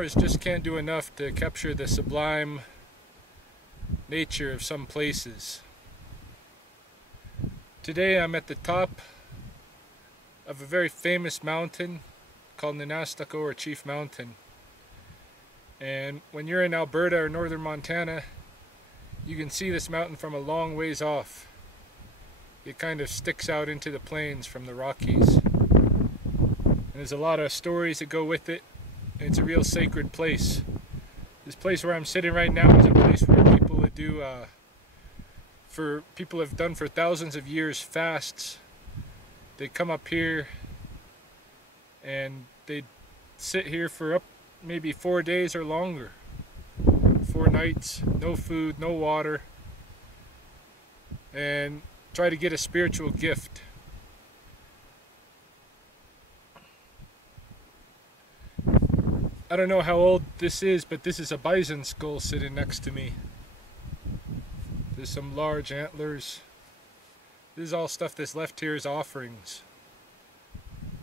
cameras just can't do enough to capture the sublime nature of some places. Today I'm at the top of a very famous mountain called Nanastako, or Chief Mountain. And when you're in Alberta or northern Montana, you can see this mountain from a long ways off. It kind of sticks out into the plains from the Rockies. And there's a lot of stories that go with it. And it's a real sacred place. This place where I'm sitting right now is a place where people would do, people have done for thousands of years fasts. They come up here and they sit here for up maybe 4 days or longer. 4 nights, no food, no water, and try to get a spiritual gift. I don't know how old this is, but this is a bison skull sitting next to me. There's some large antlers. This is all stuff that's left here as offerings.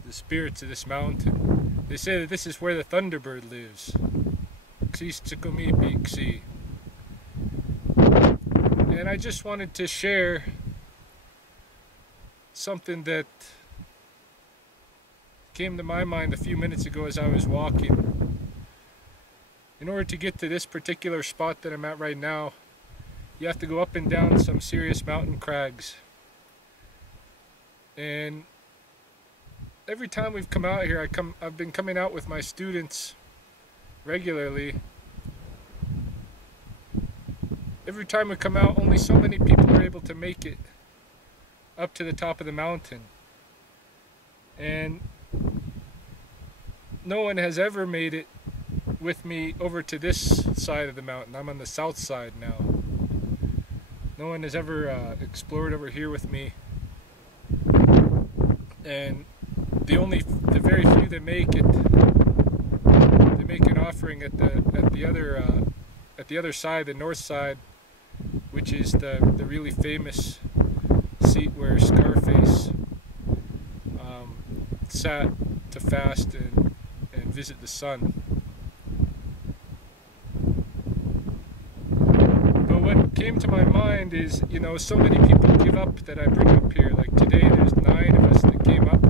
The spirits of this mountain. They say that this is where the Thunderbird lives. And I just wanted to share something that came to my mind a few minutes ago as I was walking. In order to get to this particular spot that I'm at right now, you have to go up and down some serious mountain crags. And every time we've come out here, I've been coming out with my students regularly. Every time we come out, only so many people are able to make it up to the top of the mountain. And no one has ever made it with me over to this side of the mountain. I'm on the south side now. No one has ever explored over here with me. And the very few that make it, they make an offering at the other side, the north side, which is the really famous seat where Scarface sat to fast and visit the sun. But what came to my mind is, you know, so many people give up that I bring up here. Like today, there's 9 of us that came up.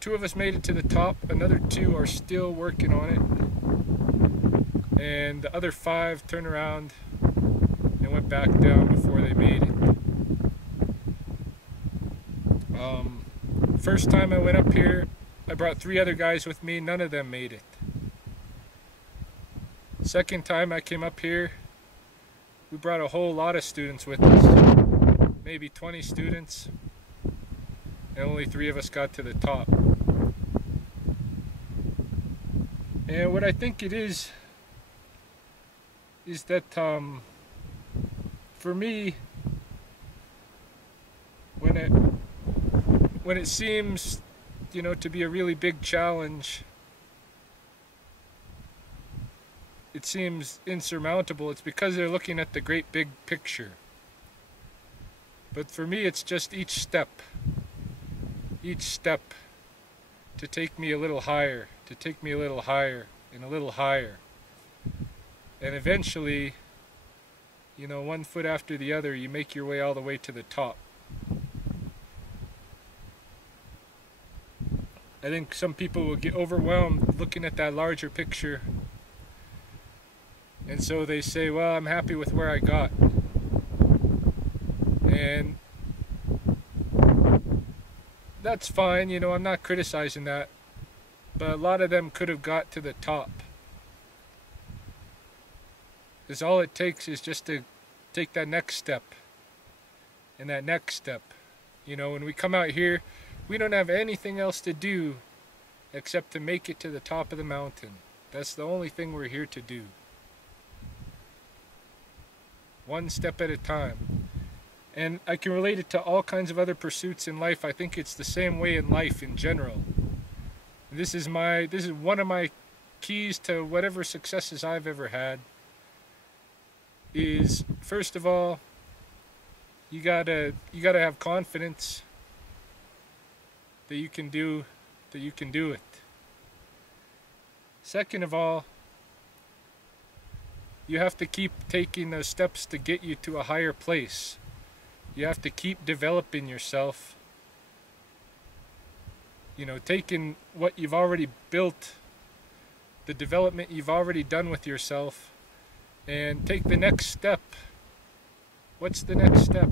2 of us made it to the top. Another 2 are still working on it. And the other 5 turned around and went back down before they made it. First time I went up here, I brought 3 other guys with me. None of them made it. Second time I came up here, we brought a whole lot of students with us. Maybe 20 students. And only 3 of us got to the top. And what I think it is that for me, when it seems, you know, to be a really big challenge, it seems insurmountable. It's because they're looking at the great big picture. But for me, it's just each step to take me a little higher, to take me a little higher and a little higher. And eventually, you know, 1 foot after the other, you make your way all the way to the top. I think some people will get overwhelmed looking at that larger picture. And so they say, well, I'm happy with where I got. And that's fine, you know, I'm not criticizing that. But a lot of them could have got to the top. Because all it takes is just to take that next step. And that next step. You know, when we come out here, we don't have anything else to do except to make it to the top of the mountain. That's the only thing we're here to do. 1 step at a time. And I can relate it to all kinds of other pursuits in life. I think it's the same way in life in general. This is one of my keys to whatever successes I've ever had. Is first of all, you gotta have confidence that you can do it. Second of all, you have to keep taking those steps to get you to a higher place. You have to keep developing yourself. You know, taking what you've already built, the development you've already done with yourself, and take the next step. What's the next step?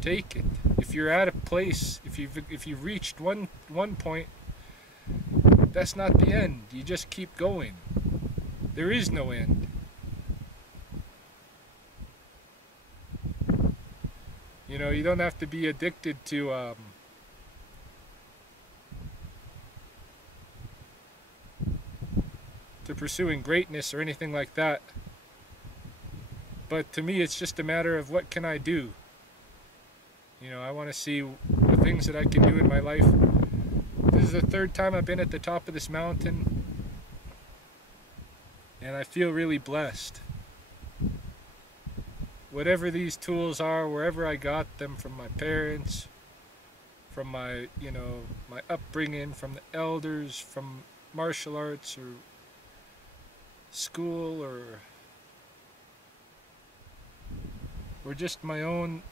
Take it. If you're at a place, if you've reached one point, that's not the end. You just keep going. There is no end. You know, you don't have to be addicted to pursuing greatness or anything like that. But to me, it's just a matter of what can I do. You know, I want to see the things that I can do in my life. This is the third time I've been at the top of this mountain, and I feel really blessed. Whatever these tools are, wherever I got them from my parents, from my, you know, my upbringing, from the elders, from martial arts or school or just my own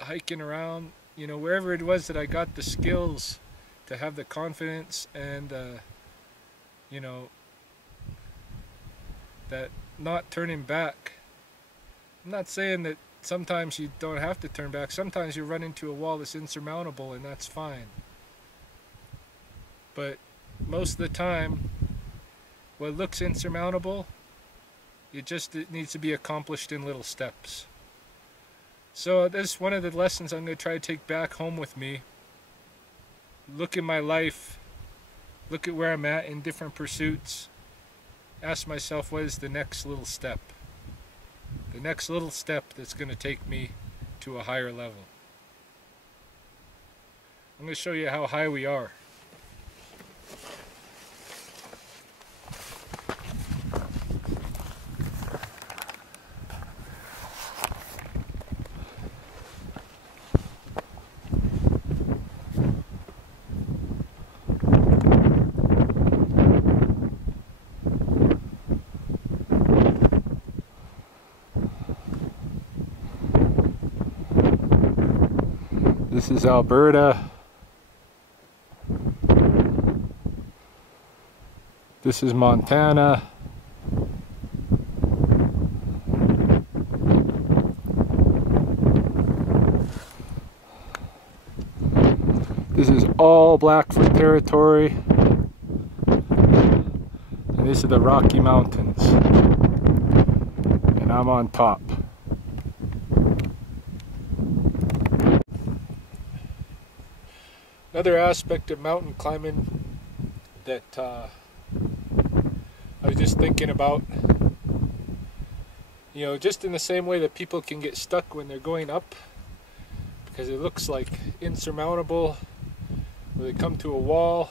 hiking around, you know, wherever it was that I got the skills to have the confidence and you know, that not turning back. I'm not saying that sometimes you don't have to turn back. Sometimes you run into a wall that's insurmountable, and that's fine. But most of the time, what looks insurmountable, it needs to be accomplished in little steps. So that's one of the lessons I'm going to try to take back home with me. Look at my life, look at where I'm at in different pursuits, ask myself, what is the next little step? The next little step that's going to take me to a higher level. I'm going to show you how high we are. This is Alberta. This is Montana. This is all Blackfoot territory. And this is the Rocky Mountains. And I'm on top. Another aspect of mountain climbing that I was just thinking about, you know, just in the same way that people can get stuck when they're going up because it looks like insurmountable, where they come to a wall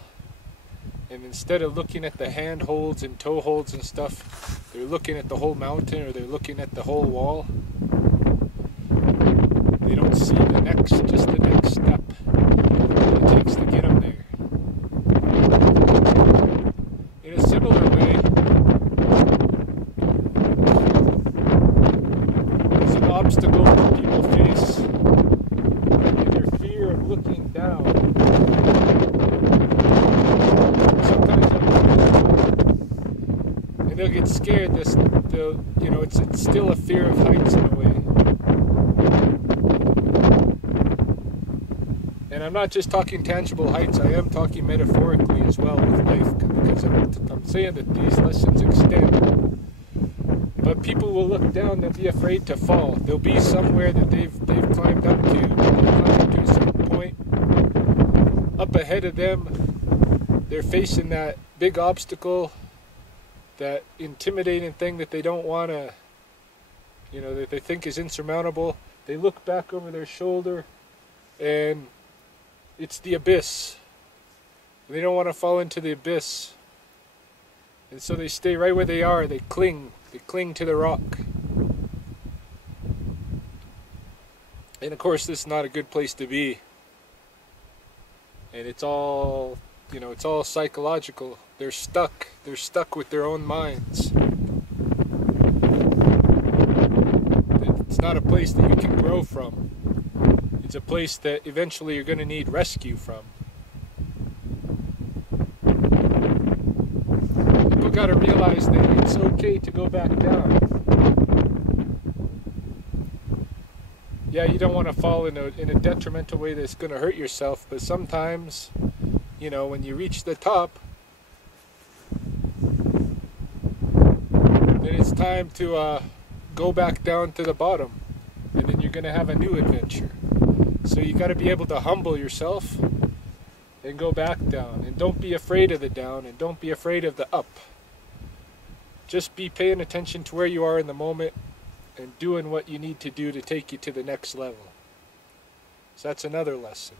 and instead of looking at the handholds and toe holds and stuff, they're looking at the whole mountain or they're looking at the whole wall. They don't see just the next step it takes to get them there. In a similar way, there's an obstacle that people face in their fear of looking down. Sometimes and they'll get scared. You know, it's still a fear of heights in a way. And I'm not just talking tangible heights, I am talking metaphorically as well with life, because I'm saying that these lessons extend. But people will look down, they'll be afraid to fall. They'll be somewhere that they've climbed up to. They've climbed up to a certain point. Up ahead of them, they're facing that big obstacle, that intimidating thing that they don't want to, you know, that they think is insurmountable. They look back over their shoulder and it's the abyss. They don't want to fall into the abyss. And so they stay right where they are. They cling to the rock. And of course, this is not a good place to be. And it's all, you know, it's all psychological. They're stuck with their own minds. It's not a place that you can grow from. It's a place that eventually you're going to need rescue from. People got to realize that it's okay to go back down. Yeah, you don't want to fall in a detrimental way that's going to hurt yourself, but sometimes, you know, when you reach the top, then it's time to go back down to the bottom, and then you're going to have a new adventure. So you got to be able to humble yourself and go back down, and don't be afraid of the down, and don't be afraid of the up. Just be paying attention to where you are in the moment and doing what you need to do to take you to the next level. So that's another lesson.